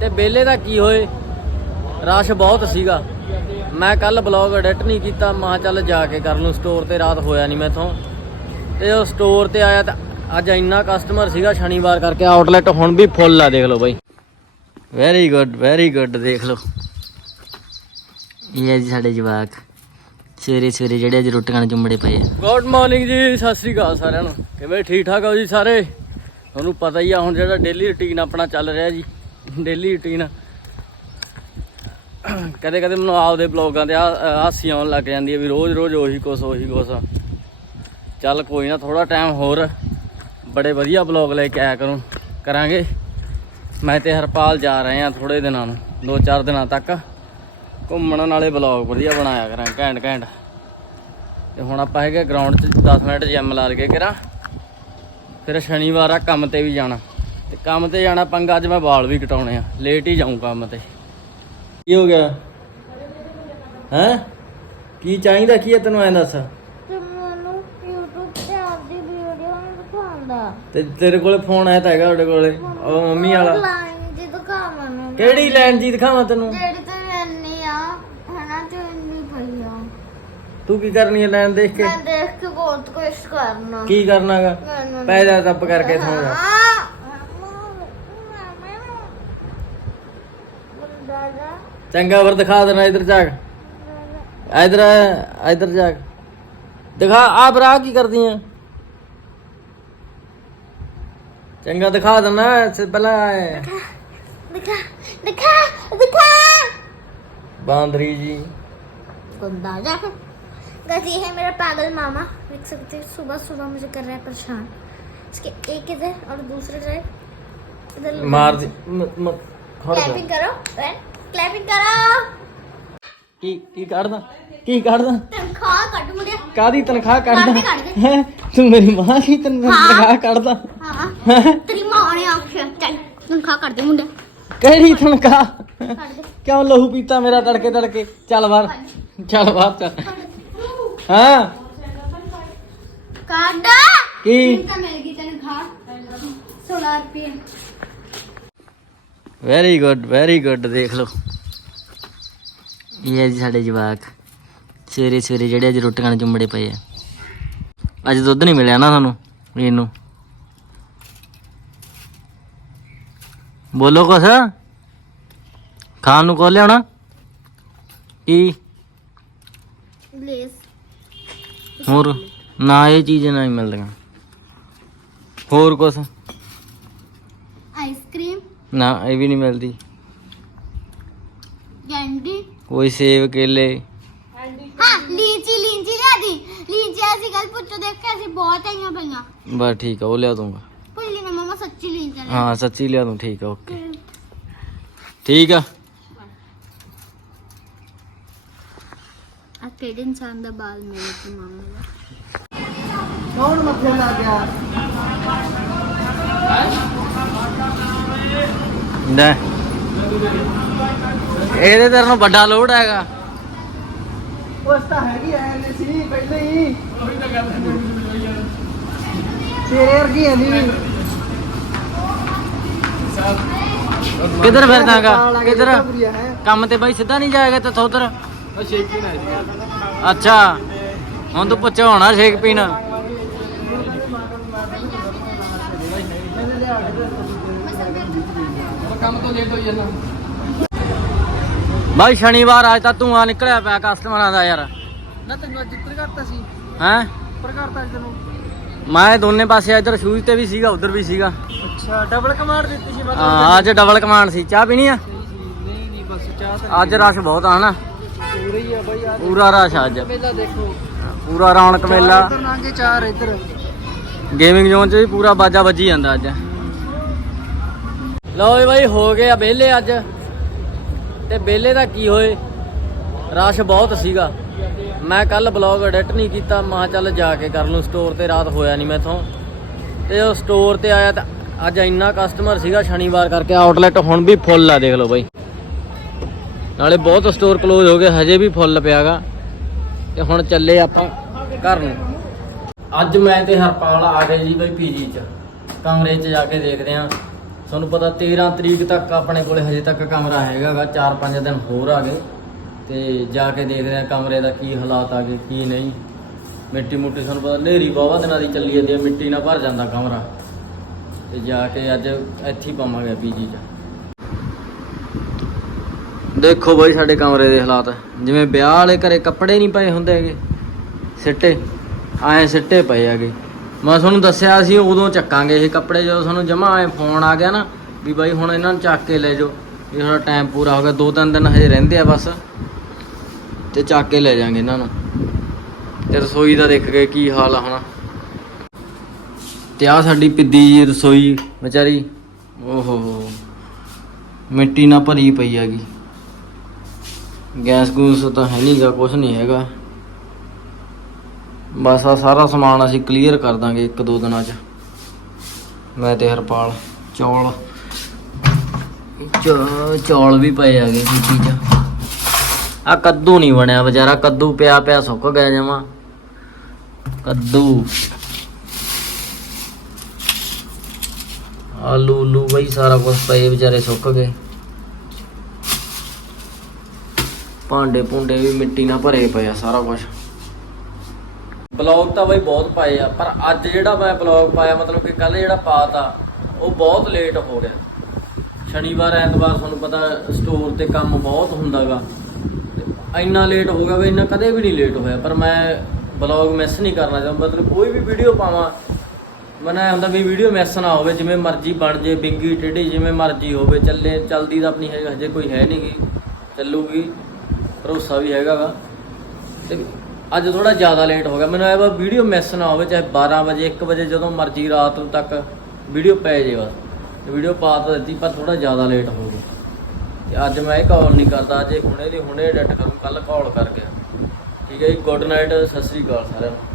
ਤੇ ਬੇਲੇ ਦਾ ਕੀ ਹੋਏ? ਰਸ਼ ਬਹੁਤ ਸੀਗਾ। ਮੈਂ ਕੱਲ ਬਲੌਗ ਐਡਿਟ ਨਹੀਂ ਕੀਤਾ, ਮਾਂ ਚੱਲ ਜਾ ਕੇ ਕਰ ਲੂੰ ਸਟੋਰ ਤੇ, ਰਾਤ ਹੋਇਆ ਨਹੀਂ ਮੈਥੋਂ। ਤੇ ਉਹ ਸਟੋਰ ਤੇ ਆਇਆ ਤਾਂ ਅੱਜ ਇੰਨਾ ਕਸਟਮਰ ਸੀਗਾ ਸ਼ਨੀਵਾਰ ਕਰਕੇ ਆਊਟਲੈਟ ਹੁਣ ਵੀ ਫੁੱਲ ਆ, ਦੇਖ ਲਓ ਬਾਈ। ਵੈਰੀ ਗੁੱਡ ਵੈਰੀ ਗੁੱਡ ਦੇਖ ਲਓ। ਇਹ ਹੈ ਜੀ ਸਾਡੇ ਜਵਾਕ। ਸਵੇਰੇ ਸਵੇਰੇ ਜਿਹੜੇ ਅੱਜ ਰੋਟੀਆਂ ਨਾਲ ਚੁੰਮੜੇ ਪਏ ਆ। ਗੁੱਡ ਮਾਰਨਿੰਗ ਜੀ, ਸਤਿ ਸ੍ਰੀ ਅਕਾਲ ਸਾਰਿਆਂ ਨੂੰ। ਕਿਵੇਂ ਠੀਕ ਠਾਕ ਹੋ ਜੀ ਸਾਰੇ? ਤੁਹਾਨੂੰ ਪਤਾ ਹੀ ਆ, ਹੁਣ ਜਿਹੜਾ ਡੇਲੀ ਰੁਟੀਨ ਆਪਣਾ ਚੱਲ ਰਿਹਾ ਜੀ। ਡੇਲੀ ਰੂਟੀਨ ਕਦੇ ਕਦੇ ਮੈਨੂੰ ਆਪਦੇ ਬਲੌਗਾਂ ਤੇ ਆ- ਹਾਸੀ ਆਉਣ ਲੱਗ ਜਾਂਦੀ ਹੈ ਵੀ ਰੋਜ਼ ਰੋਜ਼ ਉਹੀ ਕੁਛ ਉਹੀ ਕੁਛ। ਚੱਲ ਕੋਈ ਨਾ ਥੋੜਾ ਟਾਈਮ ਹੋਰ ਬੜੇ ਵਧੀਆ ਬਲੌਗ ਲੈ ਕੇ ਆਇਆ ਕਰੂੰ। ਕਰਾਂਗੇ। ਮੈਂ ਤੇ ਹਰਪਾਲ ਜਾ ਰਹੇ ਆ ਥੋੜੇ ਦਿਨਾਂ ਨੂੰ, ਦੋ ਚਾਰ ਦਿਨਾਂ ਤੱਕ। ਘੁੰਮਣ ਨਾਲੇ ਬਲੌਗ ਵਧੀਆ ਬਣਾਇਆ ਕਰਾਂ ਘੈਂਟ ਘੈਂਟ। ਤੇ ਹੁਣ ਆਪਾਂ ਹੈਗੇ ਗਰਾਊਂਡ 'ਚ 10 ਮਿੰਟ ਜਿਮ ਲਾ ਲਗੇ ਕਰਾਂ ਫਿਰ ਸ਼ਨੀਵਾਰ ਆ, ਕੰਮ ਤੇ ਵੀ ਜਾਣਾ। ਤੇ ਕੰਮ ਤੇ ਜਾਣਾ ਪੰਗਾ ਅੱਜ ਮੈਂ ਵਾਲ ਵੀ ਕਟਾਉਣੇ ਆ। ਲੇਟ ਹੀ ਜਾਊਂ ਕੰਮ ਤੇ। ਕੀ ਹੋ ਗਿਆ? ਹੈ? ਕੀ ਚਾਹੀਦਾ? ਕੀ ਹੈ ਤੈਨੂੰ ਐਂ ਦੱਸ? ਤੇ ਤੇਰੇ ਕੋਲੇ ਫੋਨ ਆਇਆ ਤਾਂ ਹੈਗਾ ਤੁਹਾਡੇ ਕੋਲੇ? ਉਹ ਮੰਮੀ ਵਾਲਾ। ਲਾਈਨ ਜੀ ਕਿਹੜੀ ਲੈਣ ਜੀ ਦਿਖਾਵਾਂ ਤੈਨੂੰ? ਜਿਹੜੀ ਤੇ ਇੰਨੀ ਆ ਹਨਾ ਤੇ ਇੰਨੀ ਪਈ ਆ। ਤੂੰ ਕੀ ਕਰਨੀ ਹੈ ਲੈਣ ਦੇਖ ਕੇ? ਮੈਂ ਦੇਖ ਕੇ ਬਹੁਤ ਕਰਨਾ। ਕੀ ਕਰਨਾਗਾ? ਮੈਨੂੰ ਪੈਦਾ ਤੱਪ ਕਰਕੇ ਸੌਂ ਜਾ। चंगा फिर दिखा देना इधर जाग इधर इधर जाग दिखा आप राह की कर दी चंगा दिखा देना पहला दिखा दिखा दिखा बांदरी जी। गुंदाजा है गजी है मेरा पागल मामा। देख सकते हैं सुबह सुबह मुझे कर रहा है परेशान। इसके एक इधर और दूसरे इधर। मार दी। मत मत करो ਕਲੈਪਿੰਗ ਕਰੋ। ਕੀ ਕੀ ਕੱਢਦਾ ਕੀ ਕੱਢਦਾ ਤਨਖਾਹ ਕੱਢ ਮੁੰਡਿਆ। ਕਾਦੀ ਤਨਖਾਹ ਕੱਢਦਾ ਹੈਂ? ਤੂੰ ਮੇਰੀ ਮਾਂ ਦੀ ਤਨਖਾਹ ਕੱਢਦਾ ਹਾਂ। ਤੇਰੀ ਮਾਂ ਨੇ ਆਖਿਆ ਚੱਲ ਤਨਖਾਹ ਕੱਢ ਦੇ ਮੁੰਡਿਆ। ਕਿਹੜੀ ਤਨਖਾਹ? ਕੱਢ ਕਿਉਂ ਲਹੂ ਪੀਤਾ ਮੇਰਾ ਤੜਕੇ ਤੜਕੇ? ਚੱਲ ਬਾਹਰ। ਚੱਲ ਬਾਹਰ ਚੱਲ। ਹਾਂ। ਕੱਢ। ਕੀ? ਤੈਨੂੰ ਮਿਲ ਗਈ ਤਨਖਾਹ। 16 ਰੁਪਏ। ਵੈਰੀ ਗੁੱਡ ਵੈਰੀ ਗੁੱਡ ਦੇਖ ਲਓ। ਇਹ ਜੀ ਸਾਡੇ ਜਵਾਕ। ਸਵੇਰੇ ਸਵੇਰੇ ਜਿਹੜੇ ਅੱਜ ਰੋਟੀਆਂ ਨਾਲ ਜੁੰਮੜੇ ਪਏ ਆ। ਅੱਜ ਦੁੱਧ ਨਹੀਂ ਮਿਲਿਆ ਨਾ ਸਾਨੂੰ ਇਹਨੂੰ ਬੋਲੋ ਕੁਛ? ਖਾਣ ਨੂੰ ਕੋ ਲਿਆਉਣਾ? ਕੀ? ਲੇਸ ਹੋਰ? ਨਾ ਇਹ ਚੀਜ਼ਾਂ ਨਹੀਂ ਮਿਲਦੀਆਂ। ਹੋਰ ਕੁਛ? ਨਾ ਇਹ ਵੀ ਨਹੀਂ ਮਿਲਦੀ। कैंडी ਕੋਈ ਸੇਬ ਕੇਲੇ। ਹਾਂ ਲੀਚੀ ਲੀਚੀ ਲਿਆ ਦੀ। ਲੀਚੀ ਅਸੀਂ ਕੱਲ ਪੁੱਛੋ ਦੇਖ ਕੇ ਅਸੀਂ ਬਹੁਤ ਆਈਆਂ ਪਈਆਂ। ਬਸ ਠੀਕ ਆ ਉਹ ਲਿਆ ਦੂੰਗਾ ਭੁੱਲੀ ਨਾ ਮਮਾ ਸੱਚੀ ਲੀਚੀ ਲਿਆ। ਹਾਂ ਸੱਚੀ ਲਿਆ ਦੂੰ ਠੀਕ ਆ ਓਕੇ। ਠੀਕ ਆ। ਆ ਕਿਹੜੇ ਇਨਸਾਨ ਦਾ ਬਾਲ ਮੇਰੇ ਤੇ ਮਾਮੇ ਦਾ? ਕੌਣ ਮੱਥੇ ਲਾ ਗਿਆ? ਲੈ। ਇਹਦੇ ਤੇਰੇ ਨੂੰ ਵੱਡਾ ਲੋਡ ਹੈਗਾ। ਉਸ ਤਾਂ ਹੈਗੀ ਐ ਨੇ ਸੀ ਪਹਿਲੇ ਹੀ। ਤੇਰੇ ਵਰਗੀ ਐ ਨਹੀਂ। ਕਿੱਧਰ ਫਿਰਦਾਗਾ ਕਿੱਧਰ? ਕੰਮ ਤੇ ਬਾਈ ਸਿੱਧਾ ਨਹੀਂ ਜਾਏਗਾ ਤੇ ਉਧਰ? ਅੱਛਾ। ਹੁਣ ਤੂੰ ਪੁੱਛ ਹੋਣਾ ਸ਼ੇਕ ਪੀਣਾ। ਕੰਮ ਤੋਂ ਲੇਟ ਹੋਈ ਜਾਂਦਾ। ਬਾਈ ਸ਼ਨੀਵਾਰ ਅੱਜ ਤਾਂ ਧੂਆਂ ਨਿਕਲਿਆ ਪਿਆ ਕਸਟਮਰਾਂ ਦਾ ਯਾਰ। ਨਾ ਤੈਨੂੰ ਅੱਜ ਉੱਪਰ ਕਰਤਾ ਸੀ। ਹੈ? ਉੱਪਰ ਕਰਤਾ ਸੀ ਤੈਨੂੰ। ਮੈਂ ਦੋਨੇ ਪਾਸੇ ਇੱਧਰ ਸ਼ੂਜ਼ ਤੇ ਵੀ ਸੀਗਾ ਉਧਰ ਵੀ ਸੀਗਾ। ਅੱਛਾ ਡਬਲ ਕਮਾਂਡ ਦਿੱਤੀ ਸੀ ਮੈਂ ਹਾਂ ਅੱਜ ਡਬਲ ਕਮਾਂਡ ਸੀ। ਚਾਹ ਪੀਣੀ ਆ? ਨਹੀਂ ਨਹੀਂ ਬਸ ਚਾਹ ਤਾਂ ਅੱਜ ਰਸ਼ ਬਹੁਤ ਆ ਹਨਾ? ਪੂਰਾ ਹੀ ਆ ਬਾਈ ਆ ਪੂਰਾ ਰਸ਼ ਅੱਜ। ਦੇਖੋ। ਪੂਰਾ ਰੌਣਕ ਮੇਲਾ। ਇੱਧਰ ਨਾਂਗੇ ਚਾਰ ਇੱਧਰ। ਗੇਮਿੰਗ ਜ਼ੋਨ 'ਚ ਵੀ ਪੂਰਾ ਬਾਜਾ ਵੱਜੀ ਜਾਂਦਾ ਅੱਜ। ਲਓ ਵੀ ਬਾਈ, ਹੋ ਗਏ ਆ ਵਿਹਲੇ ਅੱਜ। ਤੇ ਵਿਹਲੇ ਦਾ ਕੀ ਹੋਏ? ਰਸ਼ ਬਹੁਤ ਸੀਗਾ। ਮੈਂ ਕੱਲ ਬਲੌਗ ਐਡਿਟ ਨਹੀਂ ਕੀਤਾ, ਮਾਂ ਚੱਲ ਜਾ ਕੇ ਕਰ ਲੂੰ ਸਟੋਰ ਤੇ, ਰਾਤ ਹੋਇਆ ਨਹੀਂ ਮੈਥੋਂ। ਤੇ ਉਹ ਸਟੋਰ ਤੇ ਆਇਆ ਤਾਂ ਅੱਜ ਇੰਨਾ ਕਸਟਮਰ ਸੀਗਾ, ਸ਼ਨੀਵਾਰ ਕਰਕੇ ਆਊਟਲੈਟ ਹੁਣ ਵੀ ਫੁੱਲ ਆ, ਦੇਖ ਲਓ ਬਾਈ। ਨਾਲੇ ਬਹੁਤ ਸਟੋਰ ਕਲੋਜ਼ ਹੋ ਗਏ, ਹਜੇ ਵੀ ਫੁੱਲ ਪਿਆਗਾ। ਤੇ ਹੁਣ ਚੱਲੇ ਆਪਾਂ ਘਰ ਨੂੰ। ਅੱਜ ਮੈਂ ਤੇ ਹਰਪਾਲ ਆ ਗਏ ਜੀ ਬਈ ਪੀਜੀ ਚ। ਕਮਰੇ ਚ ਜਾ ਕੇ ਦੇਖਦੇ ਆਂ। ਤੁਹਾਨੂੰ ਪਤਾ 13 ਤਰੀਕ ਤੱਕ ਆਪਣੇ ਕੋਲੇ ਹਜੇ ਤੱਕ ਕਮਰਾ ਹੈਗਾਗਾ 4-5 ਦਿਨ ਹੋਰ ਆ ਗਏ। ਤੇ ਜਾ ਕੇ ਦੇਖਦੇ ਆ ਕਮਰੇ ਦਾ ਕੀ ਹਾਲਾਤ ਆ ਗਏ, ਕੀ ਨਹੀਂ। ਮਿੱਟੀ ਮੁੱਟੀ ਤੁਹਾਨੂੰ ਪਤਾ ਨੇਰੀ ਬਾਵਾ ਦਿਨਾਂ ਦੀ ਚੱਲੀ ਜਾਂਦੀ ਹੈ ਮਿੱਟੀ ਨਾਲ ਭਰ ਜਾਂਦਾ ਕਮਰਾ। ਤੇ ਜਾ ਕੇ ਅੱਜ ਇੱਥੇ ਪਾਵਾਂਗੇ ਪੀਜੀ 'ਚ। ਦੇਖੋ ਬਾਈ ਸਾਡੇ ਕਮਰੇ ਦੇ ਹਾਲਾਤ। ਜਿਵੇਂ ਵਿਆਹ ਵਾਲੇ ਘਰੇ ਕੱਪੜੇ ਨਹੀਂ ਪਏ ਹੁੰਦੇ ਹੈਗੇ, ਸਿੱਟੇ। ਆਏ ਸਿੱਟੇ ਪਏ ਹੈਗੇ। ਮੈਂ ਤੁਹਾਨੂੰ ਦੱਸਿਆ ਸੀ, ਉਦੋਂ ਚੱਕਾਂਗੇ ਇਹ ਕੱਪੜੇ, ਜਦੋਂ ਤੁਹਾਨੂੰ ਜਮਾ ਆਏ ਫੋਨ ਆ ਗਿਆ ਨਾ ਵੀ ਬਾਈ ਹੁਣ ਇਹਨਾਂ ਨੂੰ ਚੱਕ ਕੇ ਲੈ ਜਾਓ। ਵੀ ਥੋੜਾ ਟਾਈਮ ਪੂਰਾ ਹੋ ਗਿਆ, ਦੋ ਤਿੰਨ ਦਿਨ ਹਜੇ ਰਹਿੰਦੇ ਆ ਬਸ। ਤੇ ਚੱਕ ਕੇ ਲੈ ਜਾਾਂਗੇ ਇਹਨਾਂ ਨੂੰ। ਤੇ ਰਸੋਈ ਦਾ ਦੇਖ ਕੇ ਕੀ ਹਾਲ ਆ ਹੁਣ। ਤੇ ਆ ਸਾਡੀ ਪਿੱਦੀ ਜੀ ਰਸੋਈ, ਵਿਚਾਰੀ। ਓਹੋ। ਹੋ ਮਿੱਟੀ ਨਾਲ ਭਰੀ ਪਈ ਹੈਗੀ। ਗੈਸ ਗੂਸ ਤਾਂ ਹੈ ਨਹੀਂਗਾ ਕੁਝ ਨਹੀਂ ਹੈਗਾ। ਬਸ ਆ ਸਾਰਾ ਸਮਾਨ ਅਸੀਂ ਕਲੀਅਰ ਕਰ ਦਾਂਗੇ ਇੱਕ ਦੋ ਦਿਨਾਂ 'ਚ। ਮੈਂ ਤੇ ਹਰਪਾਲ, ਚੌਲ। ਚੌਲ ਵੀ ਪਏ ਹੈਗੇ ਮਿੱਟੀ 'ਚ। ਆ ਕੱਦੂ ਨਹੀਂ ਬਣਿਆ ਵਿਚਾਰਾ ਕੱਦੂ ਪਿਆ ਪਿਆ ਸੁੱਕ ਗਿਆ ਜਮਾ। ਕੱਦੂ। ਆਲੂ ਉਲੂ ਬਈ ਸਾਰਾ ਕੁਝ ਪਏ ਵਿਚਾਰੇ ਸੁੱਕ ਗਏ। ਭਾਂਡੇ ਭੁੰਡੇ ਵੀ ਮਿੱਟੀ ਨਾਲ ਭਰੇ ਪਏ ਆ ਸਾਰਾ ਕੁਝ ਬਲੌਗ ਤਾਂ ਬਈ ਬਹੁਤ ਪਾਏ ਆ, ਪਰ ਅੱਜ ਜਿਹੜਾ ਮੈਂ ਬਲੌਗ ਪਾਇਆ, ਮਤਲਬ ਕਿ ਕੱਲ ਜਿਹੜਾ ਪਾਤਾ, ਉਹ ਬਹੁਤ ਲੇਟ ਹੋ ਗਿਆ ਸ਼ਨੀਵਾਰ, ਐਤਵਾਰ ਤੁਹਾਨੂੰ ਪਤਾ ਸਟੋਰ ਤੇ ਕੰਮ ਬਹੁਤ ਹੁੰਦਾਗਾ। ਇੰਨਾ ਲੇਟ ਹੋ ਗਿਆ ਵੀ ਇੰਨਾ ਕਦੇ ਵੀ ਨਹੀਂ ਲੇਟ ਹੋਇਆ, ਪਰ ਮੈਂ ਬਲੌਗ ਮਿਸ ਨਹੀਂ ਕਰਨਾ ਚਾਹੁੰਦਾ। ਮਤਲਬ ਕੋਈ ਵੀ ਵੀਡੀਓ ਪਾਵਾਂ ਮਨ ਐ ਹੁੰਦਾ ਵੀ ਵੀਡੀਓ ਮਿਸ ਨਾ ਹੋਵੇ, ਜਿਵੇਂ ਮਰਜ਼ੀ ਬਣ ਜੇ, ਬਿੰਗੀ ਟੇਢੀ ਜਿਵੇਂ ਮਰਜ਼ੀ ਹੋਵੇ, ਚੱਲੇ, ਚਲਦੀ ਤਾਂ ਆਪਣੀ ਹੈ ਹਜੇ ਕੋਈ ਹੈ ਨਹੀਂਗੀ ਚੱਲੂਗੀ, ਭਰੋਸਾ ਵੀ ਹੈਗਾਗਾ। ਤੇ ਅੱਜ ਥੋੜਾ ਜ਼ਿਆਦਾ ਲੇਟ ਹੋ ਗਿਆ। ਮੈਨੂੰ ਇਹ ਵਾ ਵੀਡੀਓ ਮਿਸ ਨਾ ਹੋਵੇ, ਚਾਹੇ 12 ਵਜੇ 1 ਵਜੇ ਜਦੋਂ ਮਰਜ਼ੀ ਰਾਤ ਨੂੰ ਤੱਕ ਵੀਡੀਓ ਪੈ ਜੇ ਬਸ। ਵੀਡੀਓ ਪਾ ਤਾਂ ਦਿੱਤੀ, ਪਰ ਥੋੜਾ ਜ਼ਿਆਦਾ ਲੇਟ ਹੋ ਗਈ ਤੇ ਅੱਜ ਮੈਂ ਇਹ ਕਾਲ ਨਹੀਂ ਕਰਦਾ, ਅੱਜ ਹੁਣੇ ਦੀ ਹੁਣੇ ਐਡਿਟ ਕਰੂੰ ਕੱਲ ਕਾਲ ਕਰ ਗਿਆ ਠੀਕ ਹੈ ਜੀ ਗੁੱਡ ਨਾਈਟ ਸਤਿ ਸ੍ਰੀ ਅਕਾਲ ਸਾਰਿਆਂ ਨੂੰ।